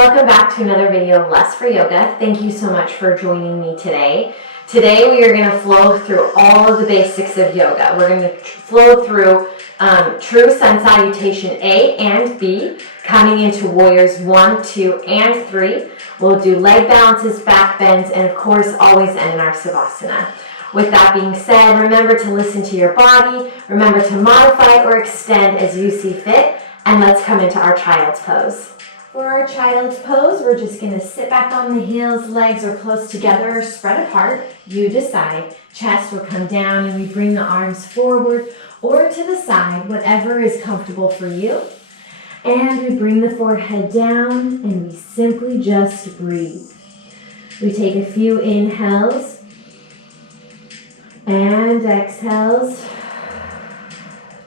welcome back to another video of Less for Yoga. Thank you so much for joining me today. Today we are going to flow through all of the basics of yoga. We're going to flow through true sun salutation A and B, coming into warriors 1, 2, and 3. We'll do leg balances, back bends, and of course always end in our savasana. With that being said, remember to listen to your body, remember to modify or extend as you see fit, and let's come into our child's pose. For our child's pose, we're just going to sit back on the heels, legs are close together or spread apart. You decide. Chest will come down and we bring the arms forward or to the side, whatever is comfortable for you. And we bring the forehead down and we simply just breathe. We take a few inhales and exhales,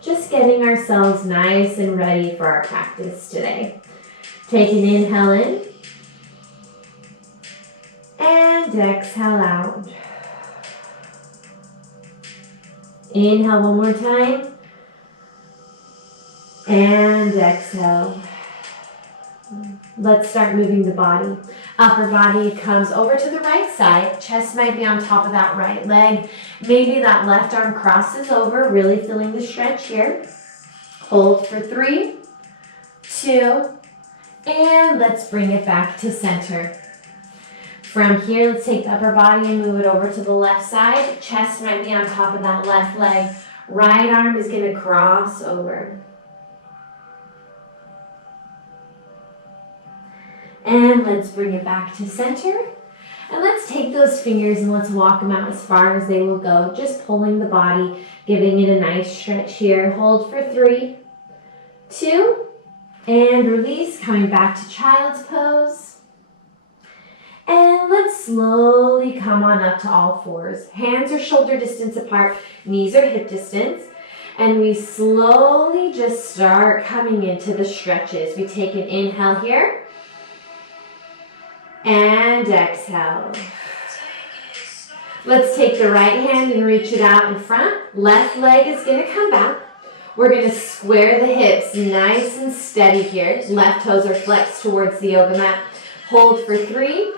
just getting ourselves nice and ready for our practice today. Take an inhale in and exhale out. Inhale one more time and exhale. Let's start moving the body. Upper body comes over to the right side. Chest might be on top of that right leg. Maybe that left arm crosses over, really feeling the stretch here. Hold for 3, 2, and let's bring it back to center. From here, let's take the upper body and move it over to the left side. Chest might be on top of that left leg. Right arm is going to cross over. And let's bring it back to center. And let's take those fingers and let's walk them out as far as they will go. Just pulling the body, giving it a nice stretch here. Hold for 3, 2, and release, coming back to child's pose. And let's slowly come on up to all fours. Hands are shoulder distance apart, knees are hip distance. And we slowly just start coming into the stretches. We take an inhale here. And exhale. Let's take the right hand and reach it out in front. Left leg is going to come back. We're going to square the hips nice and steady here. Left toes are flexed towards the yoga mat. Hold for 3,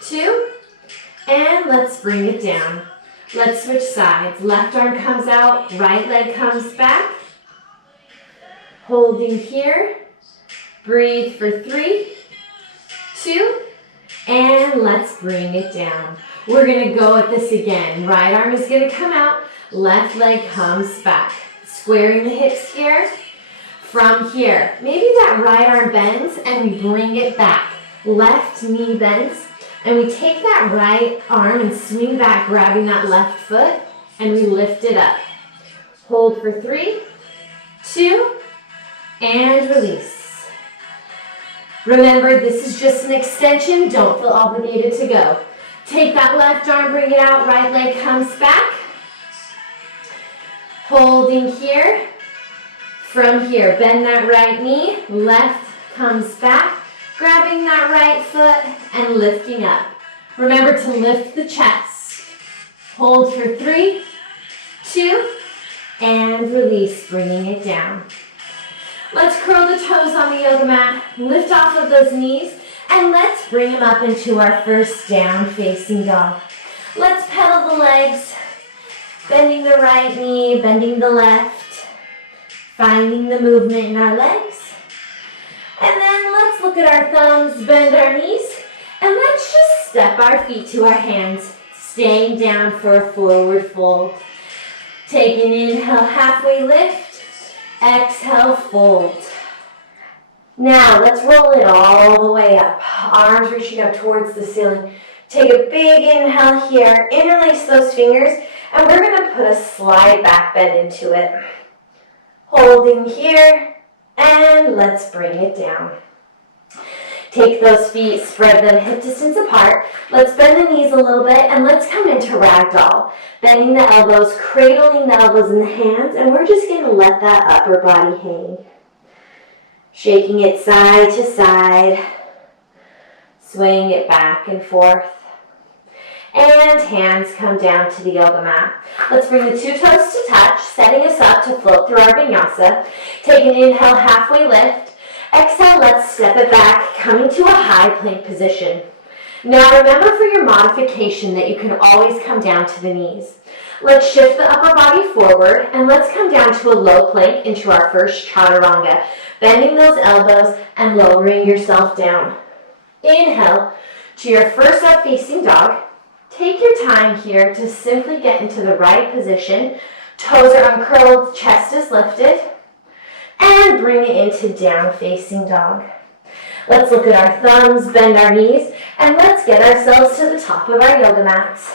2, and let's bring it down. Let's switch sides. Left arm comes out, right leg comes back. Holding here. Breathe for 3, 2, and let's bring it down. We're going to go at this again. Right arm is going to come out, left leg comes back. Squaring the hips here. From here, maybe that right arm bends and we bring it back. Left knee bends and we take that right arm and swing back, grabbing that left foot, and we lift it up. Hold for 3, 2, and release. Remember, this is just an extension. Don't feel obligated to go. Take that left arm, bring it out, right leg comes back. Holding here. From here, bend that right knee, left comes back, grabbing that right foot and lifting up. Remember to lift the chest. Hold for 3, 2, and release, bringing it down. Let's curl the toes on the yoga mat, lift off of those knees, and let's bring them up into our first down facing dog. Let's pedal the legs, bending the right knee, bending the left, finding the movement in our legs. And then let's look at our thumbs, bend our knees, and let's just step our feet to our hands, staying down for a forward fold. Take an inhale, halfway lift, exhale, fold. Now let's roll it all the way up, arms reaching up towards the ceiling. Take a big inhale here, interlace those fingers, and we're going to put a slide back bend into it. Holding here, and let's bring it down. Take those feet, spread them hip distance apart. Let's bend the knees a little bit, and let's come into ragdoll. Bending the elbows, cradling the elbows in the hands, and we're just going to let that upper body hang. Shaking it side to side, swaying it back and forth. And hands come down to the yoga mat. Let's bring the 2 toes to touch, setting us up to float through our vinyasa. Take an inhale, halfway lift. Exhale, let's step it back, coming to a high plank position. Now remember for your modification that you can always come down to the knees. Let's shift the upper body forward and let's come down to a low plank into our first chaturanga, bending those elbows and lowering yourself down. Inhale to your first up facing dog. Take your time here to simply get into the right position. Toes are uncurled, chest is lifted, and bring it into down facing dog. Let's look at our thumbs, bend our knees, and let's get ourselves to the top of our yoga mats.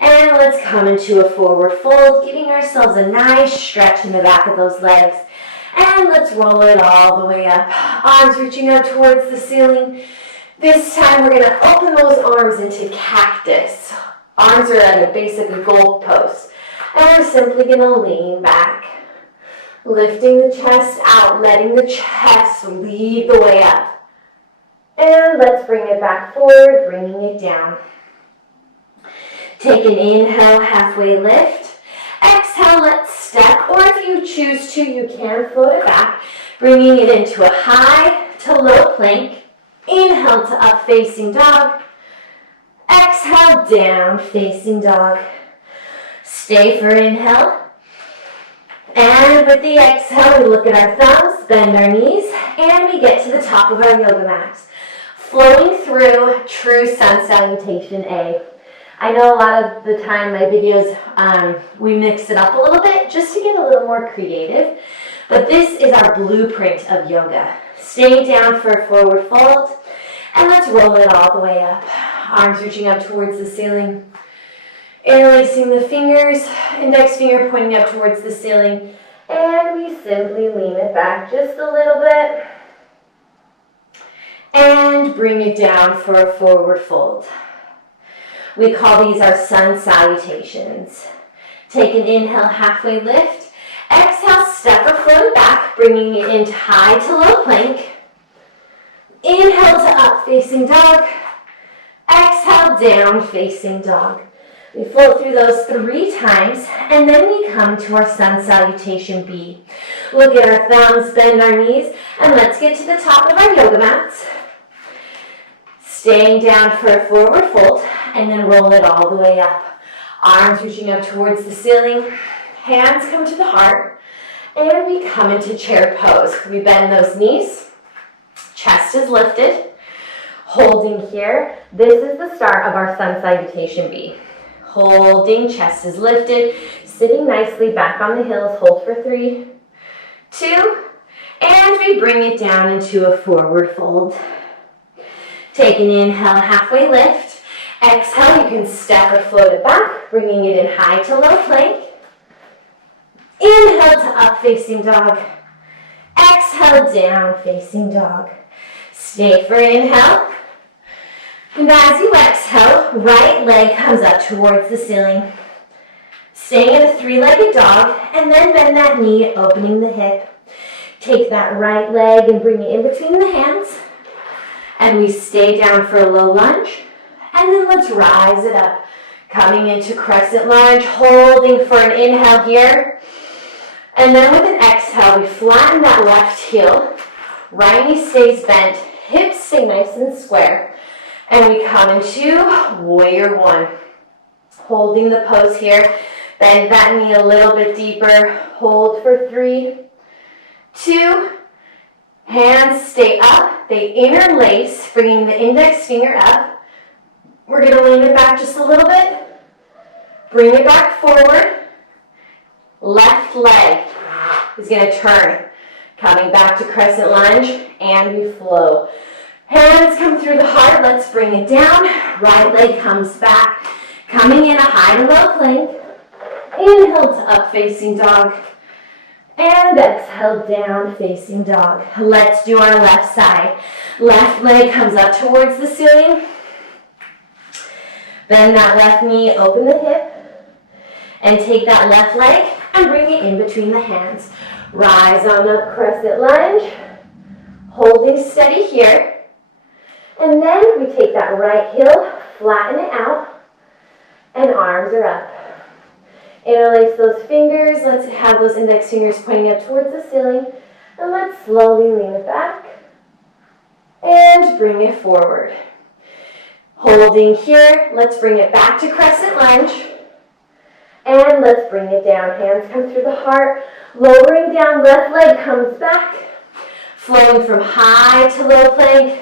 And let's come into a forward fold, giving ourselves a nice stretch in the back of those legs. And let's roll it all the way up. Arms reaching up towards the ceiling. This time we're going to open those arms into cactus. Arms are at a basically goalpost. And we're simply going to lean back. Lifting the chest out, letting the chest lead the way up. And let's bring it back forward, bringing it down. Take an inhale, halfway lift. Exhale, let's step, or if you choose to, you can float it back, bringing it into a high to low plank. Inhale to up facing dog. Exhale, down facing dog. Stay for inhale. And with the exhale, we look at our thumbs, bend our knees, and we get to the top of our yoga mats. Flowing through true sun salutation A. I know a lot of the time my videos, we mix it up a little bit just to get a little more creative. But this is our blueprint of yoga. Staying down for a forward fold, and let's roll it all the way up. Arms reaching up towards the ceiling. Interlacing the fingers, index finger pointing up towards the ceiling, and we simply lean it back just a little bit and bring it down for a forward fold. We call these our sun salutations. Take an inhale, halfway lift. Exhale, step or float it back, bringing it into high to low plank. Inhale to up facing dog. Exhale, down facing dog. We float through those 3 times, and then we come to our sun salutation B. Look at our thumbs, bend our knees, and let's get to the top of our yoga mats. Staying down for a forward fold, and then roll it all the way up. Arms reaching up towards the ceiling, hands come to the heart, and we come into chair pose. We bend those knees, chest is lifted, holding here. This is the start of our sun salutation B. Holding, chest is lifted, sitting nicely back on the heels, hold for 3, 2, and we bring it down into a forward fold. Take an inhale, halfway lift. Exhale, you can step or float it back, bringing it in high to low plank. Inhale to up facing dog. Exhale, down facing dog. Stay for inhale. And as you exhale, right leg comes up towards the ceiling. Staying in a 3-legged dog, and then bend that knee, opening the hip. Take that right leg and bring it in between the hands. And we stay down for a low lunge. And then let's rise it up. Coming into crescent lunge, holding for an inhale here. And then with an exhale, we flatten that left heel. Right knee stays bent, hips stay nice and square. And we come into warrior 1. Holding the pose here. Bend that knee a little bit deeper. Hold for 3, 2. Hands stay up. They interlace, bringing the index finger up. We're going to lean it back just a little bit. Bring it back forward. Left leg is going to turn. Coming back to crescent lunge, and we flow. Hands come through the heart. Let's bring it down. Right leg comes back. Coming in a high to low plank. Inhale to up facing dog. And exhale, down facing dog. Let's do our left side. Left leg comes up towards the ceiling. Bend that left knee, open the hip. And take that left leg and bring it in between the hands. Rise on up, crescent lunge. Holding steady here. And then we take that right heel, flatten it out, and arms are up. Interlace those fingers. Let's have those index fingers pointing up towards the ceiling. And let's slowly lean it back. and bring it forward. Holding here, let's bring it back to crescent lunge. And let's bring it down. Hands come through the heart. Lowering down, left leg comes back. Flowing from high to low plank.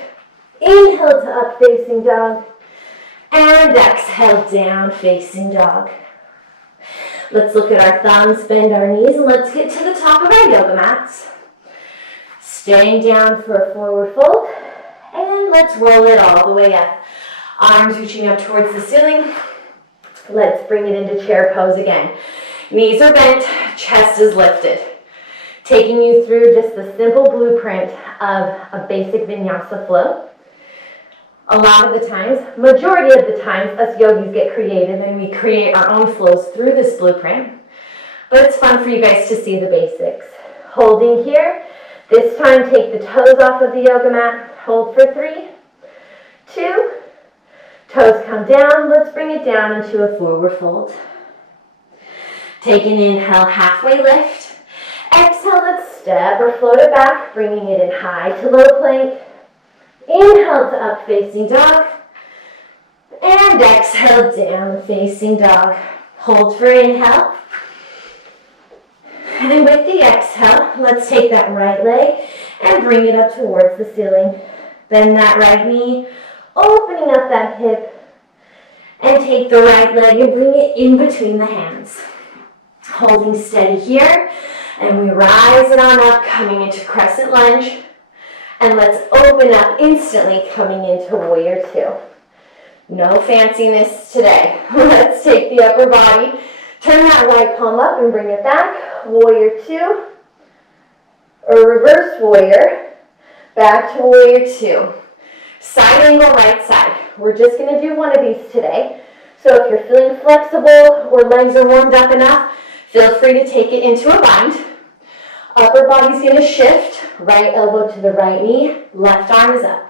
Inhale to up facing dog. And exhale down facing dog. Let's look at our thumbs, bend our knees, and let's get to the top of our yoga mats. Staying down for a forward fold. And let's roll it all the way up. Arms reaching up towards the ceiling. Let's bring it into chair pose again. Knees are bent, chest is lifted. Taking you through just the simple blueprint of a basic vinyasa flow. A lot of the times, majority of the times, us yogis get creative and we create our own flows through this blueprint. But it's fun for you guys to see the basics. Holding here. This time, take the toes off of the yoga mat. Hold for 3, 2, toes come down. Let's bring it down into a forward fold. Take an inhale, halfway lift. Exhale, let's step or float it back, bringing it in high to low plank. Inhale to up facing dog. And exhale down facing dog. Hold for inhale. And with the exhale, let's take that right leg and bring it up towards the ceiling. Bend that right knee, opening up that hip. And take the right leg and bring it in between the hands. Holding steady here. And we rise it on up, coming into crescent lunge. And let's open up instantly, coming into warrior 2. No fanciness today. Let's take the upper body. Turn that right palm up and bring it back. Warrior 2. Or reverse warrior. Back to warrior 2. Side angle, right side. We're just going to do one of these today. So if you're feeling flexible or legs are warmed up enough, feel free to take it into a bind. Upper body's going to shift. Right elbow to the right knee. Left arm is up.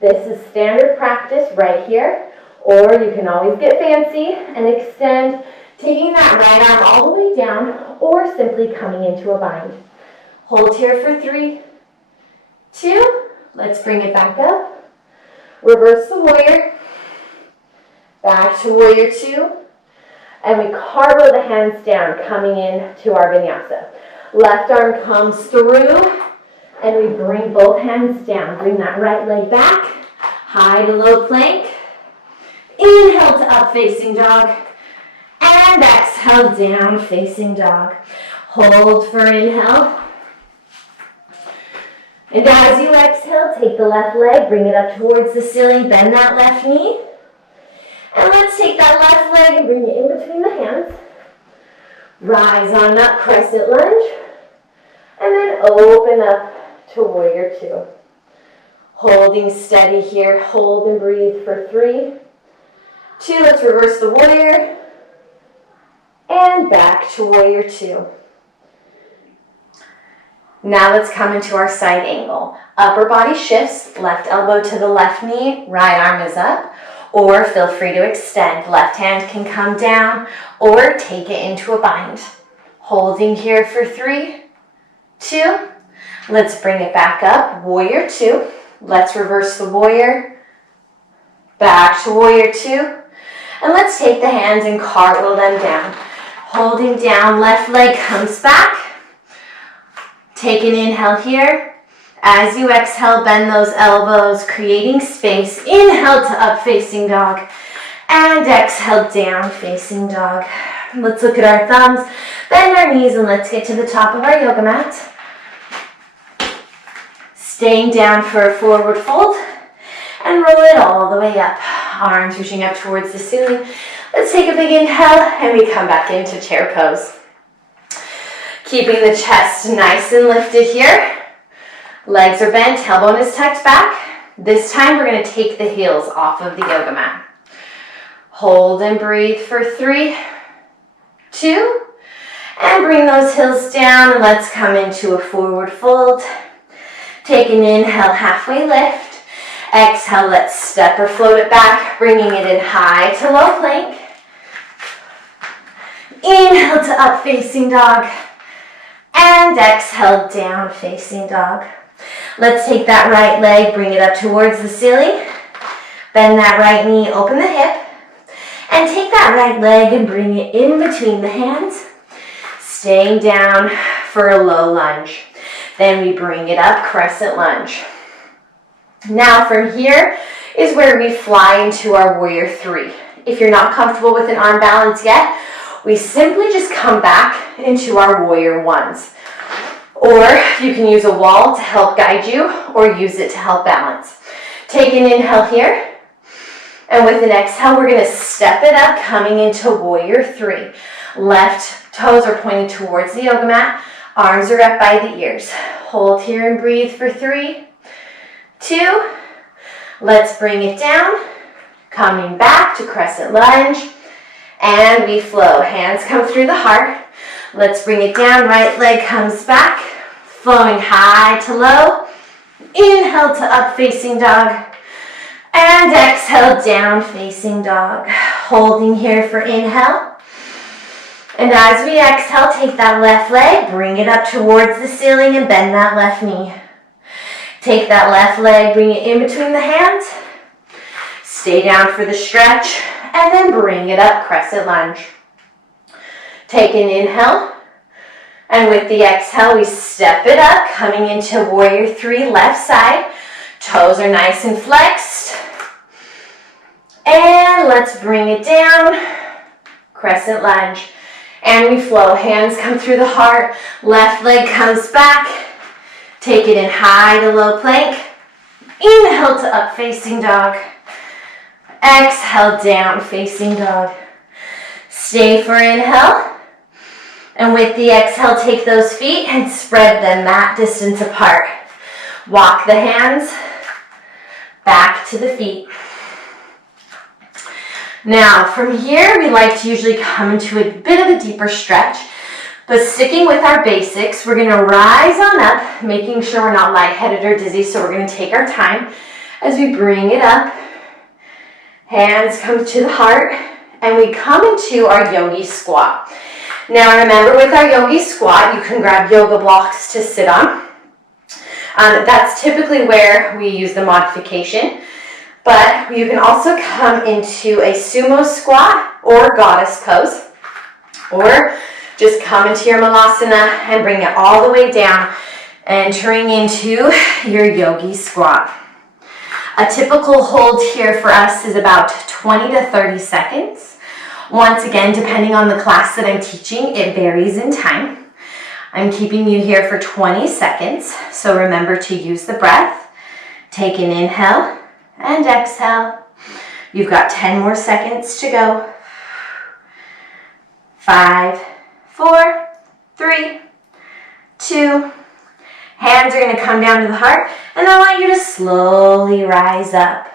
This is standard practice right here. Or you can always get fancy and extend, taking that right arm all the way down or simply coming into a bind. Hold here for 3, 2. Let's bring it back up. Reverse the warrior. Back to warrior 2. And we cartwheel the hands down, coming in to our vinyasa. Left arm comes through, and we bring both hands down. Bring that right leg back, high to low plank. Inhale to up facing dog, and exhale down facing dog. Hold for inhale. And as you exhale, take the left leg, bring it up towards the ceiling, bend that left knee. And let's take that left leg and bring it in between the hands. Rise on up, crescent lunge. And then open up to warrior 2. Holding steady here. Hold and breathe for 3, 2. Let's reverse the warrior. And back to warrior 2. Now let's come into our side angle. Upper body shifts. Left elbow to the left knee. Right arm is up. Or feel free to extend. Left hand can come down or take it into a bind. Holding here for 3, 2. Let's bring it back up. Warrior 2. Let's reverse the warrior. Back to warrior 2. And let's take the hands and cartwheel them down. Holding down, left leg comes back. Take an inhale here. As you exhale, bend those elbows, creating space. Inhale to up facing dog. And exhale down facing dog. Let's look at our thumbs, bend our knees, and let's get to the top of our yoga mat. Staying down for a forward fold. And roll it all the way up. Arms reaching up towards the ceiling. Let's take a big inhale, and we come back into chair pose. Keeping the chest nice and lifted here. Legs are bent, tailbone is tucked back. This time we're going to take the heels off of the yoga mat. Hold and breathe for 3, 2. And bring those heels down and let's come into a forward fold. Take an inhale, halfway lift. Exhale, let's step or float it back, bringing it in high to low plank. Inhale to up facing dog. And exhale, down facing dog. Let's take that right leg, bring it up towards the ceiling. Bend that right knee, open the hip. And take that right leg and bring it in between the hands. Staying down for a low lunge. Then we bring it up, crescent lunge. Now from here is where we fly into our warrior three. If you're not comfortable with an arm balance yet, we simply just come back into our warrior ones. Or you can use a wall to help guide you or use it to help balance. Take an inhale here. And with an exhale, we're going to step it up, coming into warrior three. Left toes are pointed towards the yoga mat. Arms are up by the ears. Hold here and breathe for 3, 2. Let's bring it down. Coming back to crescent lunge. And we flow. Hands come through the heart. Let's bring it down. Right leg comes back. Flowing high to low. Inhale to up facing dog. And exhale, down facing dog. Holding here for inhale. And as we exhale, take that left leg, bring it up towards the ceiling and bend that left knee. Take that left leg, bring it in between the hands. Stay down for the stretch, and then bring it up, crescent lunge. Take an inhale. And with the exhale, we step it up, coming into warrior three, left side. Toes are nice and flexed. And let's bring it down. Crescent lunge. And we flow. Hands come through the heart. Left leg comes back. Take it in high to low plank. Inhale to up facing dog. Exhale, down facing dog. Stay for inhale. And with the exhale, take those feet and spread them mat distance apart. Walk the hands back to the feet. Now, from here, we like to usually come into a bit of a deeper stretch, but sticking with our basics, we're gonna rise on up, making sure we're not lightheaded or dizzy, so we're gonna take our time as we bring it up. Hands come to the heart, and we come into our yogi squat. Now, remember, with our yogi squat, you can grab yoga blocks to sit on. That's typically where we use the modification. But you can also come into a sumo squat or goddess pose, or just come into your malasana and bring it all the way down, entering into your yogi squat. A typical hold here for us is about 20 to 30 seconds. Once again, depending on the class that I'm teaching, it varies in time. I'm keeping you here for 20 seconds, so remember to use the breath. Take an inhale. And exhale. You've got 10 more seconds to go. 5, 4, 3, 2. Hands are going to come down to the heart, and I want you to slowly rise up.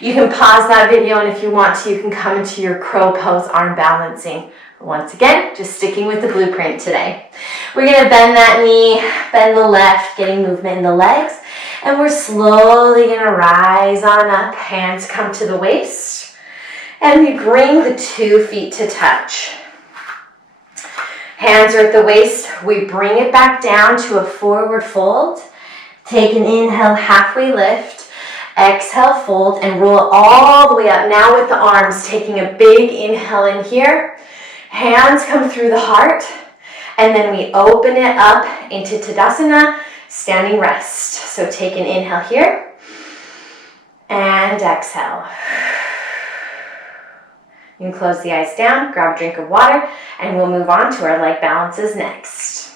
You can pause that video, and if you want to, you can come into your crow pose, arm balancing. Once again, just sticking with the blueprint today. We're going to bend that knee, bend the left, getting movement in the legs. And we're slowly going to rise on up. Hands come to the waist. And we bring the 2 feet to touch. Hands are at the waist. We bring it back down to a forward fold. Take an inhale, halfway lift. Exhale, fold, and roll it all the way up. Now with the arms, taking a big inhale in here. Hands come through the heart. And then we open it up into Tadasana, standing rest. So take an inhale here and exhale. You can close the eyes down, grab a drink of water, and we'll move on to our leg balances next.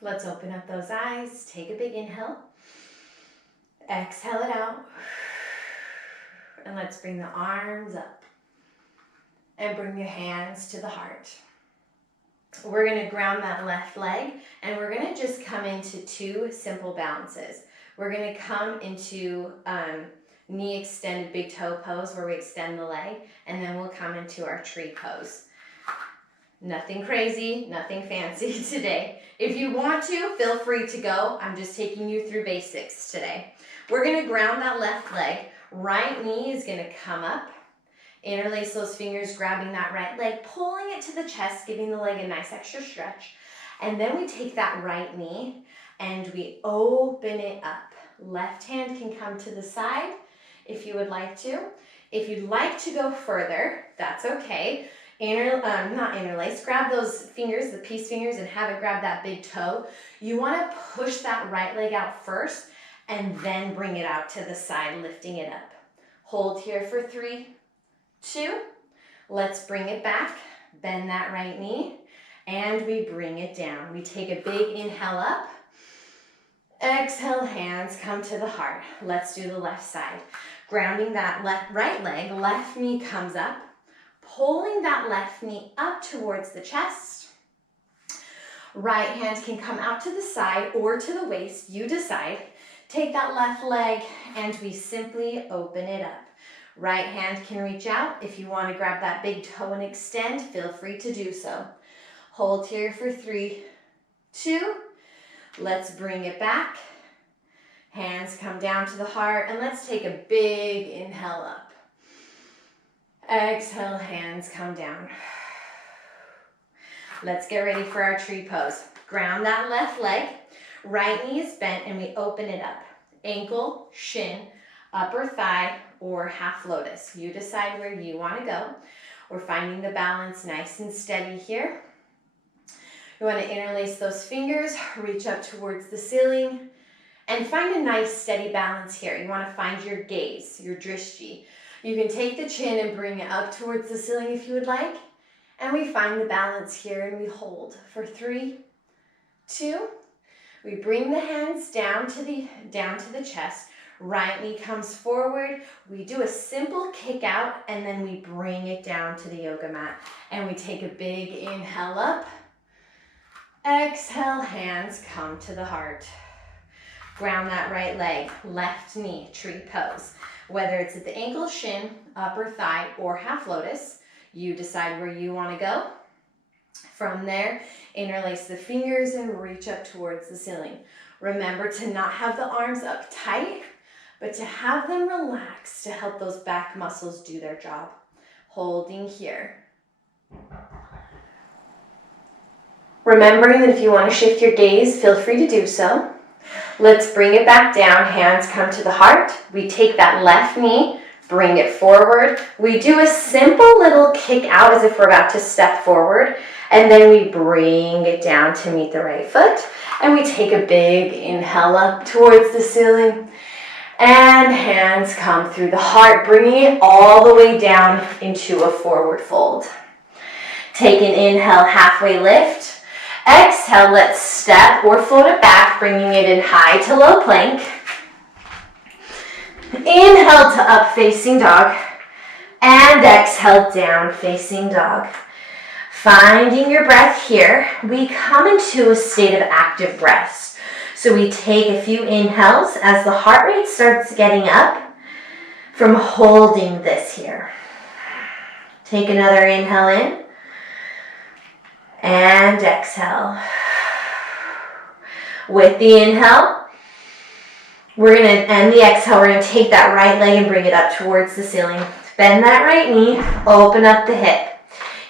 Let's open up those eyes. Take a big inhale. Exhale it out. And let's bring the arms up. And bring your hands to the heart. We're going to ground that left leg. And we're going to just come into 2 simple balances. We're going to come into knee extended big toe pose where we extend the leg. And then we'll come into our tree pose. Nothing crazy, nothing fancy today. If you want to, feel free to go. I'm just taking you through basics today. We're gonna ground that left leg. Right knee is gonna come up. Interlace those fingers, grabbing that right leg, pulling it to the chest, giving the leg a nice extra stretch. And then we take that right knee and we open it up. Left hand can come to the side if you would like to. If you'd like to go further, that's okay. Not interlace, grab those fingers, the peace fingers, and have it grab that big toe. You want to push that right leg out first and then bring it out to the side, lifting it up. Hold here for 3, 2. Let's bring it back. Bend that right knee and we bring it down. We take a big inhale up. Exhale, hands come to the heart. Let's do the left side. Grounding that right leg, left knee comes up. Pulling that left knee up towards the chest. Right hand can come out to the side or to the waist, you decide. Take that left leg and we simply open it up. Right hand can reach out. If you want to grab that big toe and extend, feel free to do so. Hold here for 3, 2. Let's bring it back. Hands come down to the heart and let's take a big inhale up. Exhale, hands come down. Let's get ready for our tree pose. Ground that left leg. Right knee is bent and we open it up. Ankle, shin, upper thigh, or half lotus. You decide where you want to go. We're finding the balance nice and steady here. You want to interlace those fingers, reach up towards the ceiling, and find a nice steady balance here. You want to find your gaze, your drishti. You can take the chin and bring it up towards the ceiling if you would like. And we find the balance here and we hold for 3, 2. We bring the hands down to the chest. Right knee comes forward. We do a simple kick out and then we bring it down to the yoga mat. And we take a big inhale up. Exhale, hands come to the heart. Ground that right leg, left knee, tree pose. Whether it's at the ankle, shin, upper thigh, or half lotus, you decide where you want to go. From there, interlace the fingers and reach up towards the ceiling. Remember to not have the arms up tight, but to have them relaxed to help those back muscles do their job. Holding here. Remembering that if you want to shift your gaze, feel free to do so. Let's bring it back down, hands come to the heart. We take that left knee, bring it forward. We do a simple little kick out as if we're about to step forward. And then we bring it down to meet the right foot. And we take a big inhale up towards the ceiling. And hands come through the heart, bringing it all the way down into a forward fold. Take an inhale, halfway lift. Exhale, let's step or float it back, bringing it in high to low plank. Inhale to up facing dog. And exhale, down facing dog. Finding your breath here, we come into a state of active rest. So we take a few inhales as the heart rate starts getting up from holding this here. Take another inhale in. And exhale. With the inhale, we're going to end the exhale. We're going to take that right leg and bring it up towards the ceiling. Bend that right knee, open up the hip.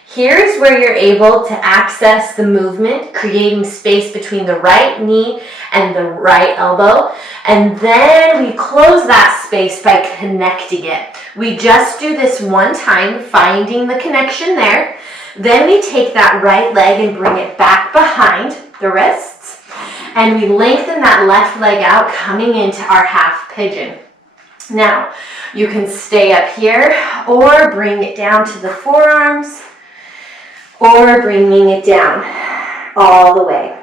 Here's where you're able to access the movement, creating space between the right knee and the right elbow. And then we close that space by connecting it. We just do this one time, finding the connection there. Then we take that right leg and bring it back behind the wrists. And we lengthen that left leg out, coming into our half pigeon. Now, you can stay up here or bring it down to the forearms or bringing it down all the way.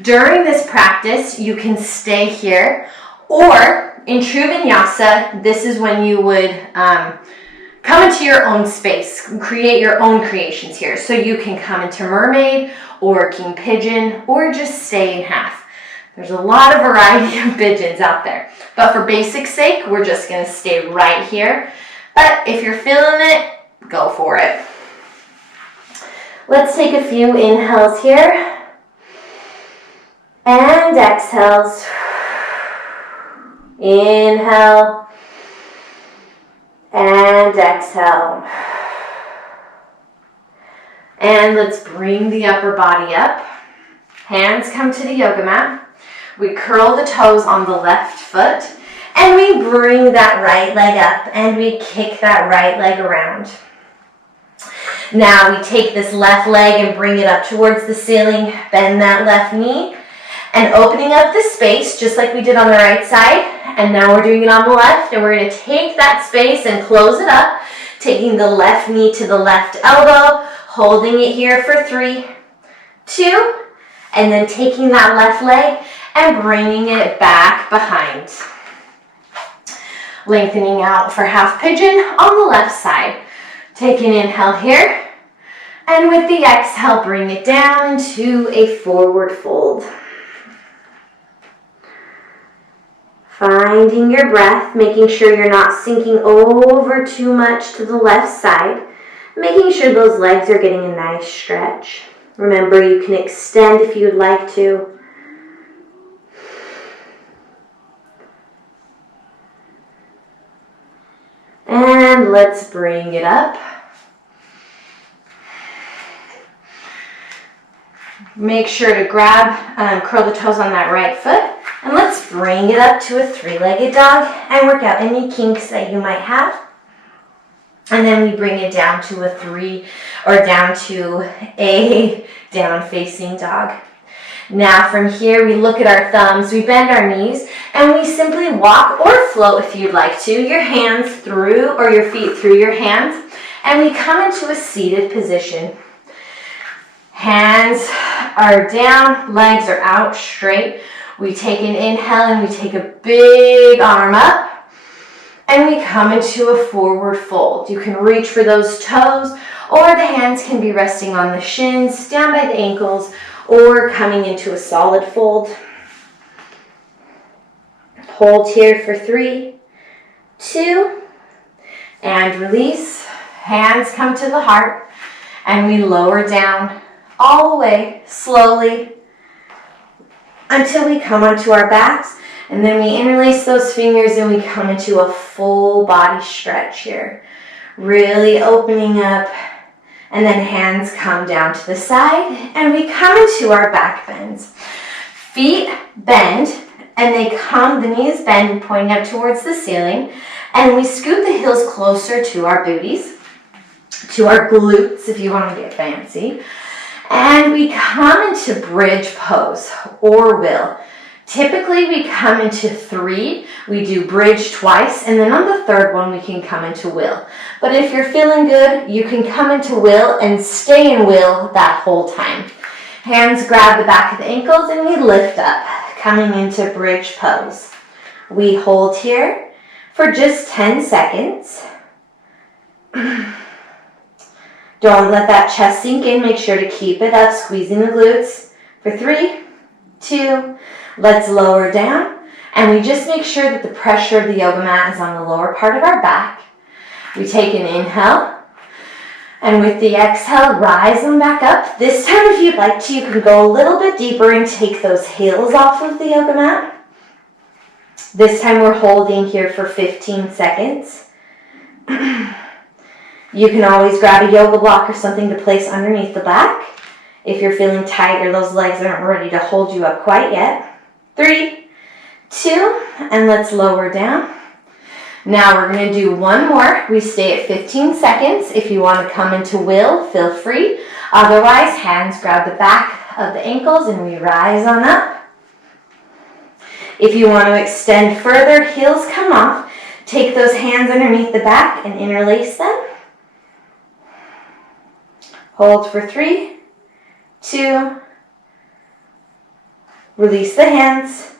During this practice, you can stay here, or in true Vinyasa, this is when you would come into your own space, create your own creations here. So you can come into mermaid or king pigeon or just stay in half. There's a lot of variety of pigeons out there. But for basic sake, we're just going to stay right here. But if you're feeling it, go for it. Let's take a few inhales here and exhales. Inhale and exhale. And let's bring the upper body up. Hands come to the yoga mat. We curl the toes on the left foot and we bring that right leg up and we kick that right leg around. Now we take this left leg and bring it up towards the ceiling, bend that left knee, and opening up the space just like we did on the right side. And now we're doing it on the left, and we're going to take that space and close it up, taking the left knee to the left elbow, holding it here for 3, 2, and then taking that left leg and bringing it back behind. Lengthening out for half pigeon on the left side. Take an inhale here, and with the exhale, bring it down into a forward fold. Finding your breath, making sure you're not sinking over too much to the left side, making sure those legs are getting a nice stretch. Remember, you can extend if you'd like to. And let's bring it up. Make sure to curl the toes on that right foot. And let's bring it up to a 3-legged dog and work out any kinks that you might have. And then we bring it down to down to a down-facing dog. Now from here, we look at our thumbs, we bend our knees, and we simply walk or float if you'd like to, your hands through or your feet through your hands, and we come into a seated position. Hands are down, legs are out straight. We take an inhale and we take a big arm up, and we come into a forward fold. You can reach for those toes, or the hands can be resting on the shins, down by the ankles, or coming into a solid fold. Hold here for 3, 2, and release. Hands come to the heart, and we lower down all the way, slowly, until we come onto our backs, and then we interlace those fingers and we come into a full body stretch here. Really opening up, and then hands come down to the side, and we come into our back bends. Feet bend, and the knees bend, pointing up towards the ceiling, and we scoot the heels closer to our booties, to our glutes if you want to get fancy. And we come into bridge pose or will. Typically we come into 3, we do bridge twice, and then on the 3rd one we can come into will. But if you're feeling good, you can come into will and stay in will that whole time. Hands grab the back of the ankles and we lift up, coming into bridge pose. We hold here for just 10 seconds. Don't let that chest sink in. Make sure to keep it up, squeezing the glutes. For 3, 2, let's lower down. And we just make sure that the pressure of the yoga mat is on the lower part of our back. We take an inhale. And with the exhale, rise them back up. This time, if you'd like to, you can go a little bit deeper and take those heels off of the yoga mat. This time, we're holding here for 15 seconds. You can always grab a yoga block or something to place underneath the back if you're feeling tight or those legs aren't ready to hold you up quite yet. 3, 2, and let's lower down. Now we're going to do one more. We stay at 15 seconds. If you want to come into will, feel free. Otherwise, hands grab the back of the ankles and we rise on up. If you want to extend further, heels come off. Take those hands underneath the back and interlace them. Hold for 3, 2, release the hands,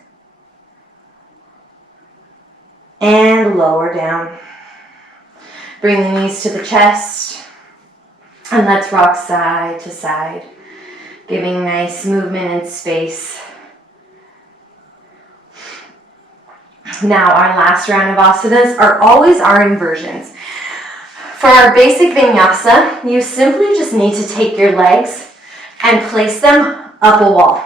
and lower down. Bring the knees to the chest, and let's rock side to side, giving nice movement and space. Now our last round of asanas are always our inversions. For our basic vinyasa, you simply just need to take your legs and place them up a wall.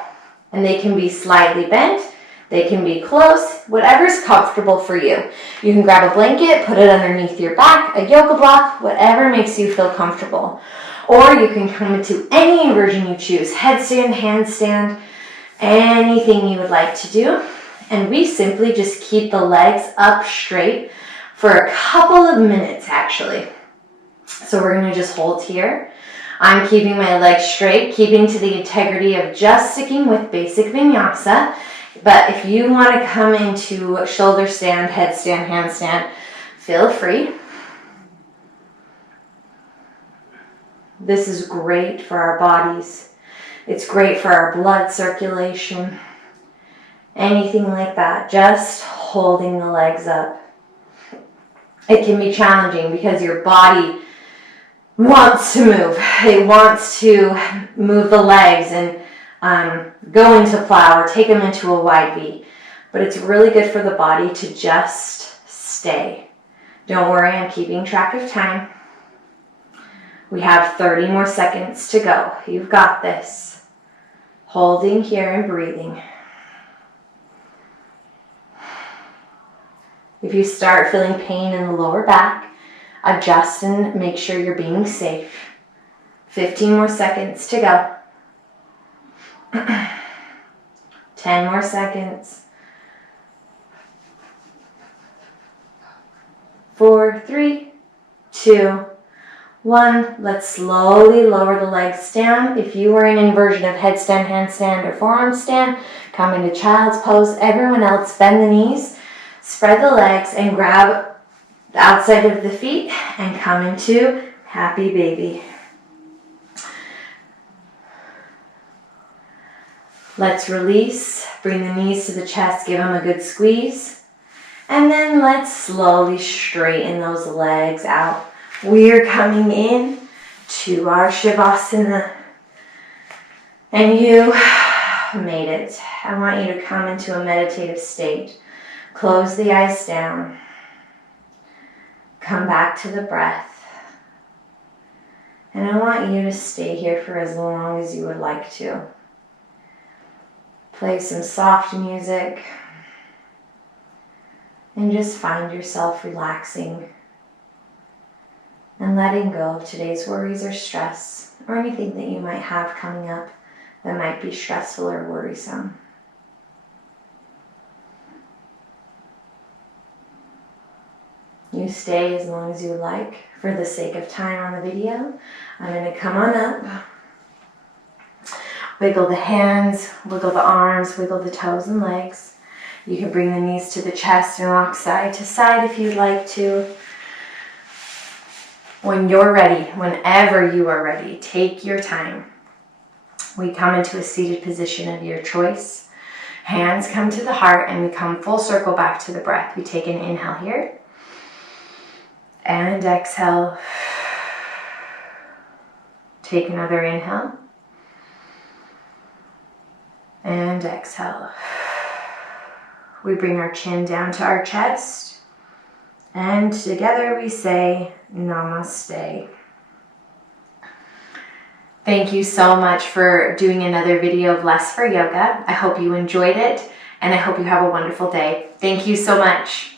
And they can be slightly bent, they can be close, whatever's comfortable for you. You can grab a blanket, put it underneath your back, a yoga block, whatever makes you feel comfortable. Or you can come into any inversion you choose, headstand, handstand, anything you would like to do. And we simply just keep the legs up straight for a couple of minutes actually. So we're going to just hold here. I'm keeping my legs straight, keeping to the integrity of just sticking with basic vinyasa. But if you want to come into shoulder stand, headstand, handstand, feel free. This is great for our bodies. It's great for our blood circulation. Anything like that, just holding the legs up. It can be challenging because your body wants to move. It wants to move the legs and go into plow or take them into a wide V. But it's really good for the body to just stay. Don't worry, I'm keeping track of time. We have 30 more seconds to go. You've got this. Holding here and breathing. If you start feeling pain in the lower back, adjust and make sure you're being safe. 15 more seconds to go. 10 more seconds. 4, 3, 2, 1. Let's slowly lower the legs down. If you were in inversion of headstand, handstand, or forearm stand, come into child's pose. Everyone else, bend the knees, spread the legs, and grab the outside of the feet and come into happy baby. Let's release. Bring the knees to the chest, give them a good squeeze. And then let's slowly straighten those legs out. We're coming in to our Shavasana. And you made it. I want you to come into a meditative state. Close the eyes down. Come back to the breath. And I want you to stay here for as long as you would like to. Play some soft music. And just find yourself relaxing and letting go of today's worries or stress or anything that you might have coming up that might be stressful or worrisome. You stay as long as you like. For the sake of time on the video, I'm going to come on up. Wiggle the hands, wiggle the arms, wiggle the toes and legs. You can bring the knees to the chest and rock side to side if you'd like to. When you're ready, whenever you are ready, take your time. We come into a seated position of your choice. Hands come to the heart and we come full circle back to the breath. We take an inhale here. And exhale. Take another inhale. And exhale. We bring our chin down to our chest. And together we say Namaste. Thank you so much for doing another video of Less for Yoga. I hope you enjoyed it and I hope you have a wonderful day. Thank you so much.